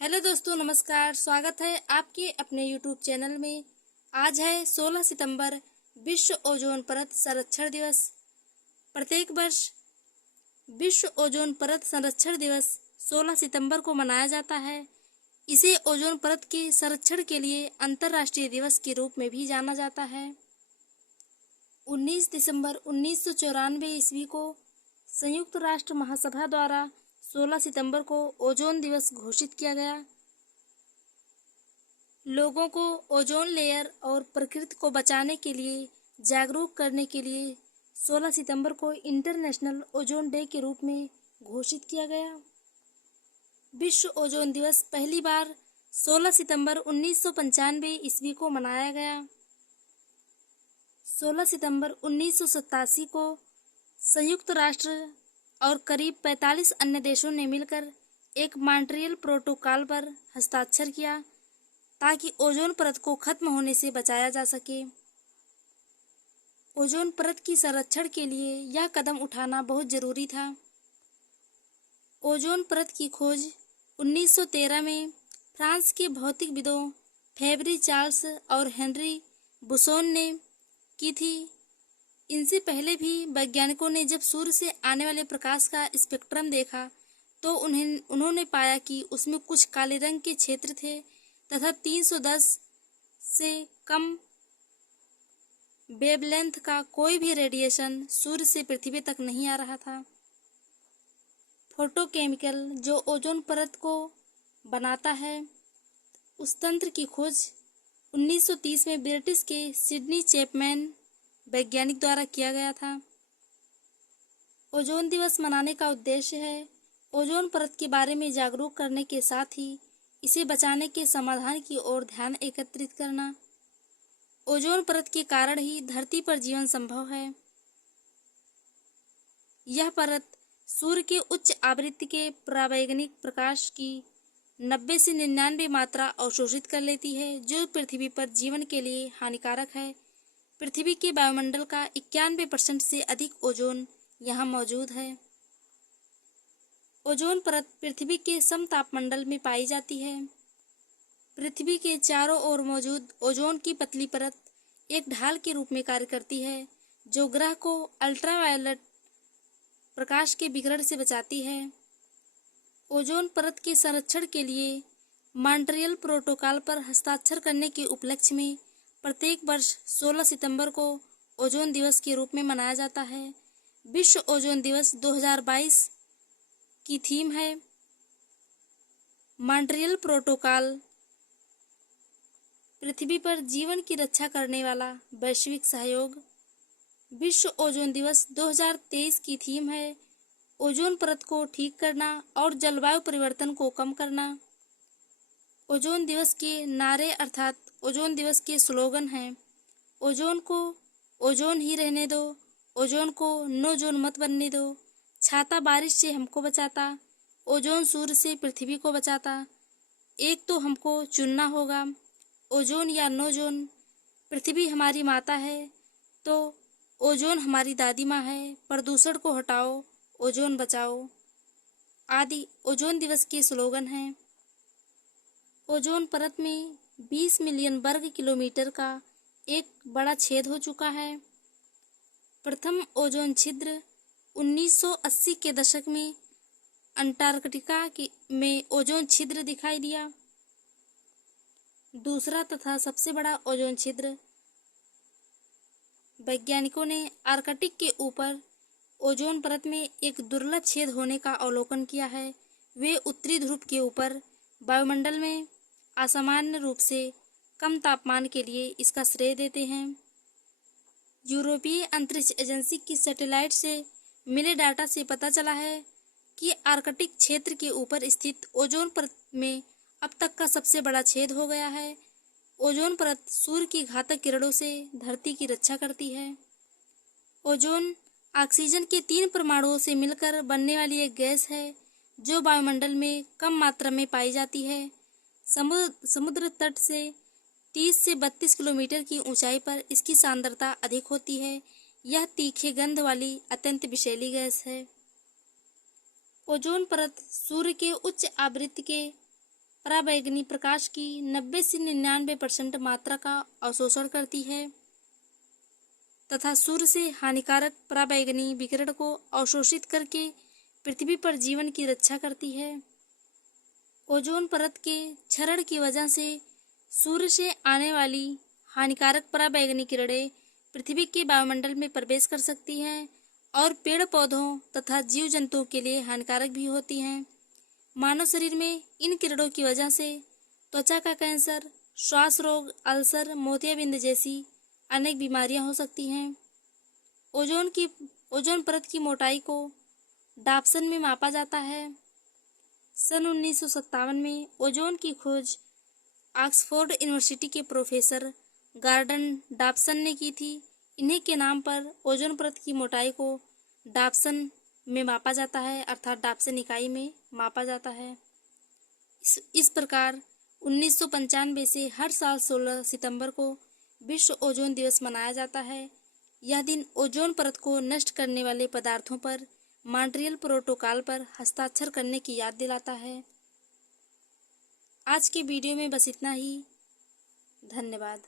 Hello दोस्तों, नमस्कार। स्वागत है आपके अपने यूट्यूब चैनल में। आज है 16 सितंबर, विश्व ओजोन परत संरक्षण दिवस। प्रत्येक वर्ष विश्व ओजोन परत संरक्षण दिवस 16 सितंबर को मनाया जाता है। इसे ओजोन परत के संरक्षण के लिए अंतर्राष्ट्रीय दिवस के रूप में भी जाना जाता है। 19 दिसंबर 1994 ईस्वी को संयुक्त राष्ट्र महासभा द्वारा 16 सितंबर को ओजोन दिवस घोषित किया गया। लोगों को ओजोन लेयर और प्रकृति को बचाने के लिए जागरूक करने के लिए 16 सितंबर को इंटरनेशनल ओजोन डे के रूप में घोषित किया गया। विश्व ओजोन दिवस पहली बार 16 सितंबर 1995 ईस्वी को मनाया गया। 16 सितंबर 1987 को संयुक्त राष्ट्र और करीब 45 अन्य देशों ने मिलकर एक मॉन्ट्रियल प्रोटोकॉल पर हस्ताक्षर किया ताकि ओजोन परत को खत्म होने से बचाया जा सके। ओजोन परत की संरक्षण के लिए यह कदम उठाना बहुत जरूरी था। ओजोन परत की खोज 1913 में फ्रांस के भौतिकविदों फेब्री चार्ल्स और हेनरी बुसोन ने की थी। इनसे पहले भी वैज्ञानिकों ने जब सूर्य से आने वाले प्रकाश का स्पेक्ट्रम देखा तो उन्होंने पाया कि उसमें कुछ काले रंग के क्षेत्र थे तथा 310 से कम वेवलेंथ का कोई भी रेडिएशन सूर्य से पृथ्वी तक नहीं आ रहा था। फोटोकेमिकल जो ओजोन परत को बनाता है, उस तंत्र की खोज 1930 में ब्रिटिश के सिडनी चैपमैन वैज्ञानिक द्वारा किया गया था। ओजोन दिवस मनाने का उद्देश्य है ओजोन परत के बारे में जागरूक करने के साथ ही इसे बचाने के समाधान की ओर ध्यान एकत्रित करना। ओजोन परत के कारण ही धरती पर जीवन संभव है। यह परत सूर्य के उच्च आवृत्ति के परावैंगनिक प्रकाश की 90 से 99 मात्रा अवशोषित कर लेती है, जो पृथ्वी पर जीवन के लिए हानिकारक है। पृथ्वी के वायुमंडल का 91% से अधिक ओजोन यहाँ मौजूद है। ओजोन परत पृथ्वी के समतापमंडल में पाई जाती है। पृथ्वी के चारों ओर मौजूद ओजोन की पतली परत एक ढाल के रूप में कार्य करती है, जो ग्रह को अल्ट्रावायलेट प्रकाश के विकिरण से बचाती है। ओजोन परत के संरक्षण के लिए मॉन्ट्रियल प्रोटोकॉल पर हस्ताक्षर करने के उपलक्ष्य में प्रत्येक वर्ष 16 सितंबर को ओजोन दिवस के रूप में मनाया जाता है। विश्व ओजोन दिवस 2022 की थीम है मॉन्ट्रियल प्रोटोकॉल, पृथ्वी पर जीवन की रक्षा करने वाला वैश्विक सहयोग। विश्व ओजोन दिवस 2023 की थीम है ओजोन परत को ठीक करना और जलवायु परिवर्तन को कम करना। ओजोन दिवस के नारे अर्थात ओजोन दिवस के स्लोगन हैं: ओजोन को ओजोन ही रहने दो, ओजोन को नो जोन मत बनने दो, छाता बारिश से हमको बचाता, ओजोन सूर्य से पृथ्वी को बचाता, एक तो हमको चुनना होगा, ओजोन या नो जोन, पृथ्वी हमारी माता है तो ओजोन हमारी दादी माँ है, प्रदूषण को हटाओ, ओजोन बचाओ आदि ओजोन दिवस के स्लोगन हैं। ओजोन परत में 20 मिलियन वर्ग किलोमीटर का एक बड़ा छेद हो चुका है। प्रथम ओजोन छिद्र 1980 के दशक में अंटार्कटिका में ओजोन छिद्र दिखाई दिया। दूसरा तथा सबसे बड़ा ओजोन छिद्र वैज्ञानिकों ने आर्कटिक के ऊपर ओजोन परत में एक दुर्लभ छेद होने का अवलोकन किया है। वे उत्तरी ध्रुव के ऊपर वायुमंडल में असामान्य रूप से कम तापमान के लिए इसका श्रेय देते हैं। यूरोपीय अंतरिक्ष एजेंसी की सैटेलाइट से मिले डाटा से पता चला है कि आर्कटिक क्षेत्र के ऊपर स्थित ओजोन परत में अब तक का सबसे बड़ा छेद हो गया है। ओजोन परत सूर्य की घातक किरणों से धरती की रक्षा करती है। ओजोन ऑक्सीजन के 3 परमाणुओं से मिलकर बनने वाली एक गैस है जो वायुमंडल में कम मात्रा में पाई जाती है। समुद्र तट से 30 से 32 किलोमीटर की ऊंचाई पर इसकी सांद्रता अधिक होती है। यह तीखे गंध वाली अत्यंत विषैली गैस है। ओजोन परत सूर्य के उच्च आवृत्ति के पराबैंगनी प्रकाश की 90 से 99% मात्रा का अवशोषण करती है तथा सूर्य से हानिकारक पराबैंगनी विकिरण को अवशोषित करके पृथ्वी पर जीवन की रक्षा करती है। ओजोन परत के क्षरण की वजह से सूर्य से आने वाली हानिकारक पराबैंगनी किरणें पृथ्वी के वायुमंडल में प्रवेश कर सकती हैं और पेड़ पौधों तथा जीव जंतुओं के लिए हानिकारक भी होती हैं। मानव शरीर में इन किरणों की वजह से त्वचा का कैंसर, श्वास रोग, अल्सर, मोतियाबिंद जैसी अनेक बीमारियां हो सकती हैं। ओजोन परत की मोटाई को डाप्सन में मापा जाता है। सन 1957 में ओजोन की खोज ऑक्सफोर्ड यूनिवर्सिटी के प्रोफेसर गॉर्डन डाप्सन ने की थी। इन्हीं के नाम पर ओजोन परत की मोटाई को डाप्सन में मापा जाता है, अर्थात डाप्सन इकाई में मापा जाता है। इस प्रकार 1995 से हर साल 16 सितंबर को विश्व ओजोन दिवस मनाया जाता है। यह दिन ओजोन परत को नष्ट करने वाले पदार्थों पर मॉन्ट्रियल प्रोटोकॉल पर हस्ताक्षर करने की याद दिलाता है। आज के वीडियो में बस इतना ही। धन्यवाद।